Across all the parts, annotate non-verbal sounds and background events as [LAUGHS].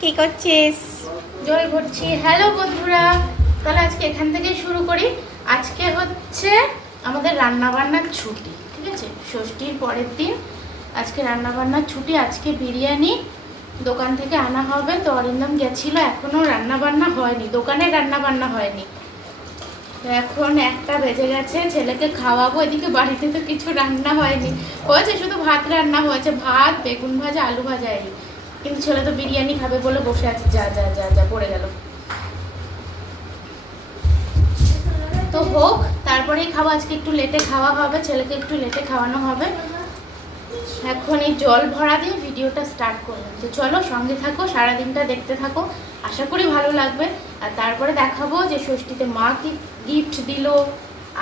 কি করছিস? জল ভরছি। হ্যালো বন্ধুরা, তাহলে আজকে এখান থেকে শুরু করি। আজকে হচ্ছে আমাদের রান্না বান্নার ছুটি, ঠিক আছে? ষষ্ঠীর পরের দিন আজকে রান্না বান্নার ছুটি, আজকে বিরিয়ানি দোকান থেকে আনা হবে। তো অরিন্দম গেছিল, এখনও রান্না বান্না হয়নি, দোকানে রান্না বান্না হয়নি এখন একটা বেজে গেছে, ছেলেকে খাওয়াবো, এদিকে বাড়িতে তো কিছু রান্না হয়নি। হয়েছে শুধু ভাত রান্না হয়েছে, ভাত, বেগুন ভাজা, আলু ভাজা, এই। কিন্তু ছেলে তো বিরিয়ানি খাবে বলে বসে আছে, যা যা যা যা, পড়ে গেল। তো হোক, তারপরেই খাওয়া আজকে একটু লেটে খাওয়া হবে, ছেলেকে একটু লেটে খাওয়ানো হবে। এখন এই জল ভরা দিয়ে ভিডিওটা স্টার্ট করলাম। তো চলো, সঙ্গে থাকো, সারাদিনটা দেখতে থাকো। আশা করি ভালো লাগবে। আর তারপরে দেখাবো যে ষষ্ঠীতে মা কি গিফট দিল,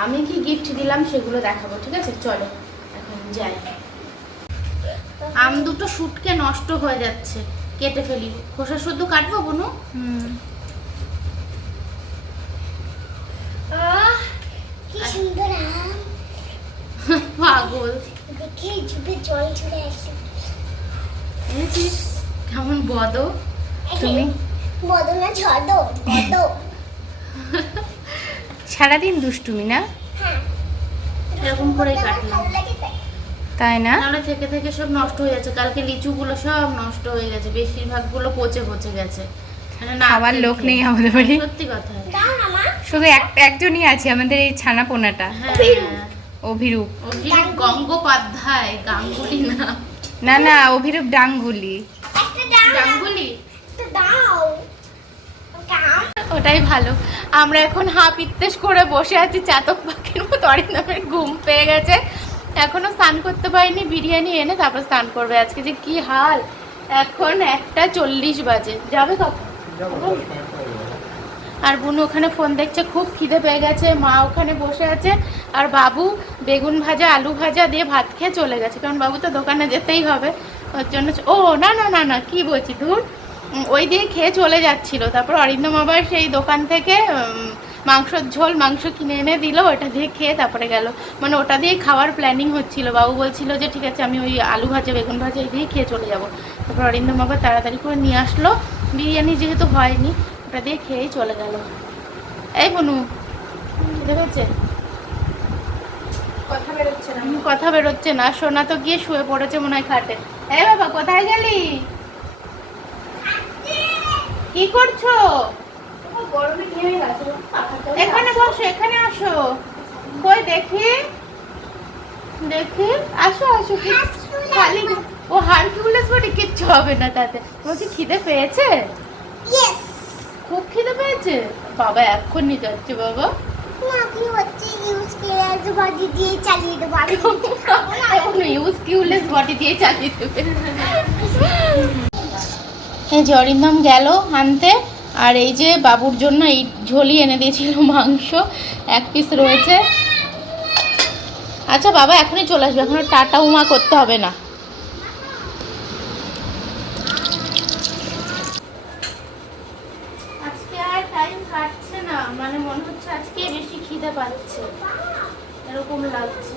আমি কি গিফট দিলাম, সেগুলো দেখাবো, ঠিক আছে? চলো, এখন যাই। আম দুটো শুটকে নষ্ট হয়ে যাচ্ছে। কেটে ফেলি। খোসা শুদ্ধ কাটবো বনু? [LAUGHS] পাগল। দেখে জিভে জল চলে আসে। এনেছিস? কেমন বদ? তুমি? ছদ বদ। সারাদিন দুষ্টুমি না? হ্যাঁ। এরকম করে কাটলাম। তাই না? নাহলে থেকে থেকে সব নষ্ট হয়ে যাচ্ছে। কালকে লিচুগুলো সব নষ্ট হয়ে গেছে। বেশিরভাগগুলো পচে পচে গেছে। মানে না খাবার লোক নেই আমাদের বাড়ি। সত্যি কথা। শুধু এক একজনই আছে আমাদের এই ছানা পোনাটা হ্যাঁ। অভিরূপ। অভিরূপ। গঙ্গোপাধ্যায় গাঙ্গুলি না। না না অভিরূপ ডাঙ্গুলি। কাম ওটাই ভালো। আমরা এখন হাফ ইত্তেস করে বসে আছি চাতক পাখির মতো। অরিন্দমের ঘুম পেয়ে গেছে। এখনও স্নান করতে পারিনি বিরিয়ানি এনে তারপর স্নান করবে। আজকে যে কি হাল। এখন একটা চল্লিশ বাজে। যাবে কখন? আর বুনু ওখানে ফোন দেখছে খুব খিদে পেয়ে গেছে। মা ওখানে বসে আছে। আর বাবু বেগুন ভাজা আলু ভাজা দিয়ে ভাত খেয়ে চলে গেছে। কারণ বাবু তো দোকানে যেতেই হবে। ওর জন্য ও না না না না কি বলছি ধুর। ওই দিয়ে খেয়ে চলে যাচ্ছিল। তারপর অরিন্দম আবার সেই দোকান থেকে মাংসর ঝোল মাংস কিনে এনে দিল ওটা দিয়ে খেয়ে তারপরে গেল। মানে ওটা দিয়ে খাওয়ার প্ল্যানিং হচ্ছিল। বাবু বলছিল যে ঠিক আছে আমি ওই আলু ভাজা বেগুন ভাজা এই দিয়ে খেয়ে চলে যাব। তারপর অরিন্দম আবার তাড়াতাড়ি করে নিয়ে আসলো। বিরিয়ানি যেহেতু হয়নি ওটা দিয়ে খেয়েই চলে গেল। এই বনু পেয়েছে? কথা বেরোচ্ছে না। কথা বেরোচ্ছে না। সোনা তো গিয়ে শুয়ে পড়েছে মনে হয় খাটে। এই বাবা কোথায় গেলি? কি করছ? এখানে বসো এখানে আসো। কই দেখি? দেখি? আসো আসো খালি ও হারকিউলিস বডি কিচ্ছু হবে না তাতে। বলছি খিদে পেয়েছে? খুব খিদে পেয়েছে? বাবা যাচ্ছে বাবা। এখন ইউজ কিউলেস বডি দিয়ে চালিয়ে দেবে। [LAUGHS] এই গেল আনতে। আর এই যে বাবুর জন্য এই ঝোলি এনে দিয়েছিল মাংস, এক পিস রয়েছে। আচ্ছা বাবা, এখনই চলে আসবে এখন টাটা উমা করতে হবে না। মানে মনে হচ্ছে আজকে বেশি খিদে পাচ্ছে। এরকম লাগছে।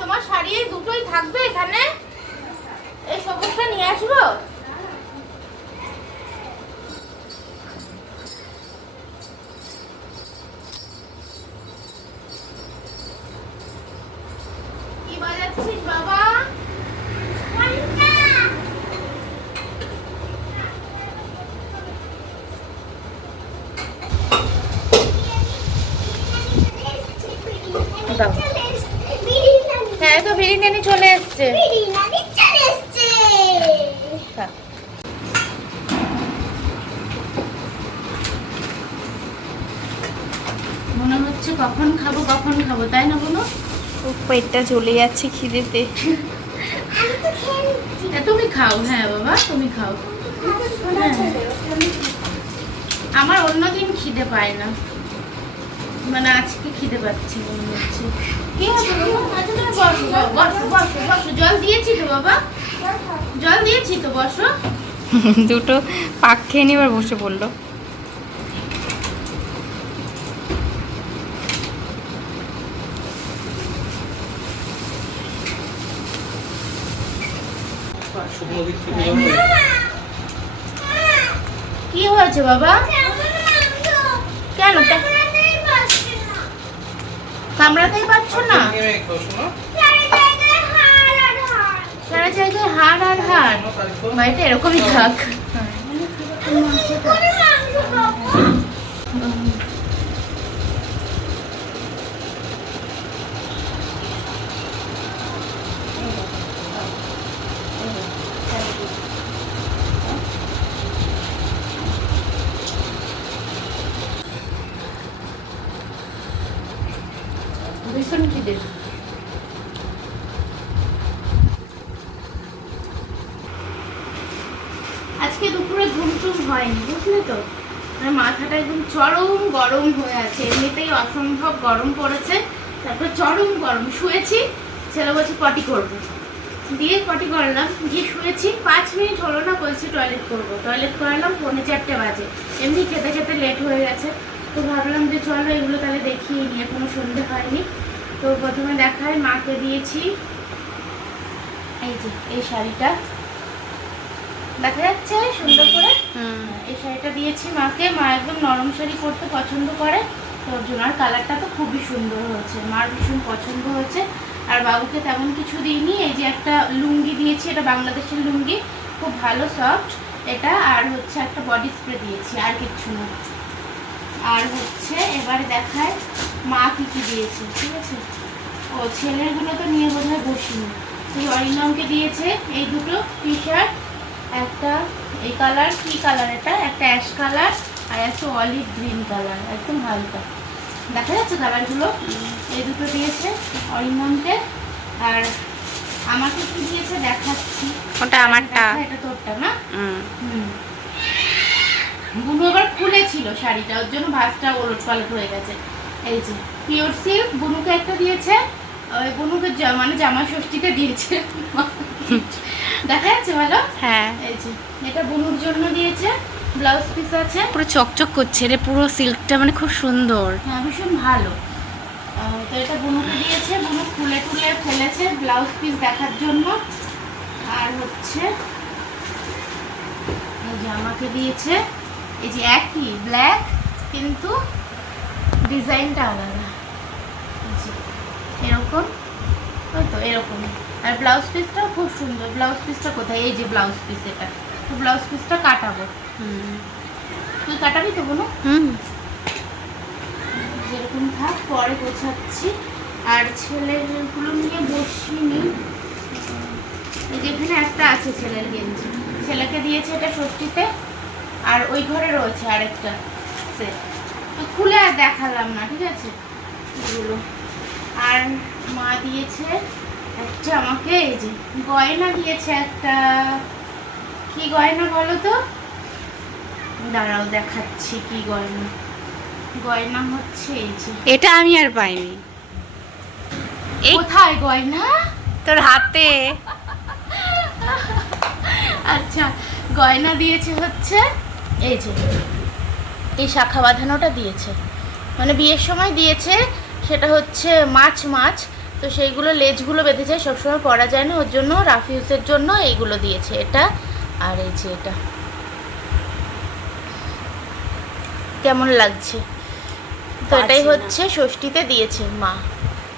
তোমার শাড়ি দুটোই থাকবে এখানে? সবুজটা নিয়ে আসব কি বাজাচ্ছিস বাবা দাও। হ্যাঁ তো বিরিয়ানি চলে এসছে বিরিয়ানি চলে এসছে থাক। মনে হচ্ছে কখন খাব কখন খাব তাই না বলো? পেটটা চলে যাচ্ছে খিদেতে। তুমি খাও হ্যাঁ বাবা তুমি খাও। হ্যাঁ। আমার অন্যদিন খিদে পায় না। মানে আজকে খিদে পাচ্ছে মনে হচ্ছে। কি বসো বসো বসো জল দিয়েছি তো বাবা। জল দিয়েছি তো বসো। দুটো পাক খেয়ে নিয়ে বসে পড়ল। শুকনো দিক থেকে এভাবে কি হয়েছে বাবা? কেন? তা- কামড়াতেই পারছ না। সারা জায়গায় হাড় আর হাড়। বাড়িতে এরকমই থাক। ভীষণ আজকে দুপুরে ঘুম টুম হয়নি, বুঝলে তো? মানে মাথাটা একদম চরম গরম হয়ে আছে, এমনিতেই অসম্ভব গরম পড়েছে। তারপরে চরম গরম, শুয়েছি, ছেলে বলছে, পটি করব। দিয়ে পটি করলাম, গিয়ে শুয়েছি, পাঁচ মিনিট হলো না বলছি টয়লেট করব। টয়লেট করালাম, পৌনে চারটে বাজে। এমনি খেতে খেতে লেট হয়ে গেছে। তো ভাবলাম যে, চলো এগুলো তাহলে দেখিয়ে নিয়ে কোনো সন্ধে হয়নি। তো প্রথমে দেখায় মাকে দিয়েছি। এই যে এই শাড়িটা। দেখা যাচ্ছে সুন্দর করে? এই শাড়িটা দিয়েছি মাকে। মা একদম নরম শাড়ি পরতে পছন্দ করে। তো ওর জন্য আর কালারটা তো খুবই সুন্দর হয়েছে। মার ভীষণ পছন্দ হয়েছে। আর বাবুকে তেমন কিছু দিইনি। এই যে একটা লুঙ্গি দিয়েছি এটা বাংলাদেশের লুঙ্গি। খুব ভালো সফট এটা আর হচ্ছে একটা বডি স্প্রে দিয়েছি আর কিচ্ছু না। আর হচ্ছে এবারে দেখায় মা কি কি দিয়েছে ঠিক আছে? ও ছেলেরগুলো তো নিয়ে বোধহয় বসিনি। তুই অরিন্দমকে দিয়েছে এই দুটো টি শার্ট একটা এই কালার কি কালার এটা? একটা অ্যাশ কালার আর একটা অলিভ গ্রিন কালার একদম হালকা। দেখা যাচ্ছে কালারগুলো এই দুটো দিয়েছে অরিন্দমকে আর আমাকে কি দিয়েছে দেখাচ্ছি। ওটা আমারটা। এটা তোরটা না? হুম। হুম। বুনু আবার খুলেছিল শাড়িটা ওর জন্য ভাঁজটা ওলট পালট হয়ে গেছে। এই যে পিওর সিল্ক বুনুকে একটা দিয়েছে। ওই বুনুকে মানে জামা ষষ্ঠীতে দিয়েছে। দেখা যাচ্ছে ভালো? হ্যাঁ। এই যে এটা বুনুর জন্য দিয়েছে। ব্লাউজ পিস আছে। পুরো চকচক করছে রে পুরো সিল্কটা মানে খুব সুন্দর। হ্যাঁ ভীষণ ভালো। তো এটা বুনুকে দিয়েছে। বুনু খুলে টুলে ফেলেছে ব্লাউজ পিস দেখার জন্য। আর হচ্ছে আমাকে দিয়েছে। এই যে একই ব্ল্যাক কিন্তু ডিজাইনটা আলাদা। এরকম? ওই তো এরকম আর ব্লাউজ পিসটাও খুব সুন্দর। ব্লাউজ পিসটা কোথায়? এই যে ব্লাউজ পিস এটা। তো ব্লাউজ পিসটা কাটাবো। হুম। তুই কাটাবি তো বোনো? হুম। যেরকম থাক পরে গোছাচ্ছি। আর ছেলেগুলো নিয়ে বসিনি। এই যেখানে একটা আছে ছেলের গেঞ্জি। ছেলেকে দিয়েছে এটা ষষ্ঠীতে। আর ওই ঘরে রয়েছে আরেকটা সেট খুলে আর দেখালাম না ঠিক আছে? এগুলো। আর মা দিয়েছে একটা আমাকে এই যে গয়না দিয়েছে একটা। কি গয়না বলো তো? দাঁড়াও দেখাচ্ছি কি গয়না। গয়না হচ্ছে এই যে। এটা আমি আর পাইনি। কোথায় গয়না? তোর হাতে। আচ্ছা গয়না দিয়েছে হচ্ছে এই যে। এই শাখা বাঁধানোটা দিয়েছে। মানে বিয়ের সময় দিয়েছে সেটা হচ্ছে মাছ মাছ তো সেইগুলো লেজগুলো বেঁধে যায় সবসময় পরা যায় না ওর জন্য রাফিউসের জন্য এইগুলো দিয়েছে এটা আর এই যে এটা। কেমন লাগছে? তো এটাই হচ্ছে ষষ্ঠীতে দিয়েছে মা।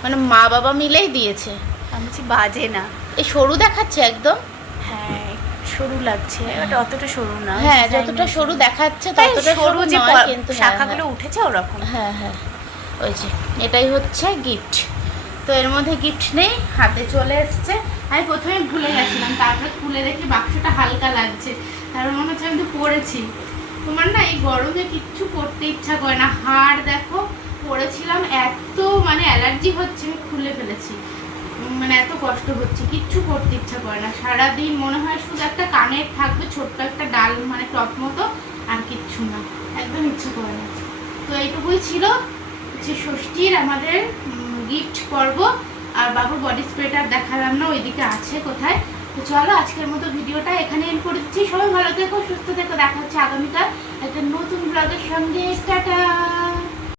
মানে মা বাবা মিলেই দিয়েছে। আমি বাজে না। এই সরু দেখাচ্ছে একদম? হ্যাঁ সরু লাগছে। ওটা অতটা সরু না হ্যাঁ যতটা সরু দেখাচ্ছে ততটা সরু যে কিন্তু হ্যাঁ, শাখাগুলো উঠেছে ওরকম। হ্যাঁ হ্যাঁ। ওই যে এটাই হচ্ছে গিফট তো এর মধ্যে গিফট নেই হাতে চলে এসছে। আমি প্রথমে ভুলে গেছিলাম তারপরে খুলে দেখি বাক্সটা হালকা লাগছে। তারপর মনে হচ্ছে আমি তো পড়েছি। তোমার না এই গরমে কিচ্ছু করতে ইচ্ছা করে না। হাড় দেখো পড়েছিলাম এত মানে অ্যালার্জি হচ্ছে আমি খুলে ফেলেছি। মানে এত কষ্ট হচ্ছে, কিচ্ছু করতে ইচ্ছা করে না। সারাদিন মনে হয় শুধু একটা কানের থাকবে, ছোট্ট একটা ডাল মানে টপ মতো, আর কিচ্ছু না। একদম ইচ্ছা করে না। তো এইটুকুই ছিল যে ষষ্ঠীর আমাদের গিফট পর্ব। আর বাবুর বডি স্প্রেটার দেখালাম না, ওইদিকে আছে কোথায়। তো চলো আজকের মতো ভিডিওটা এখানে এন্ড করে দিচ্ছি সবাই ভালো থেকো, সুস্থ থেকো। দেখা হচ্ছে আগামীকাল একটা নতুন ব্লগের সঙ্গে। টাটা!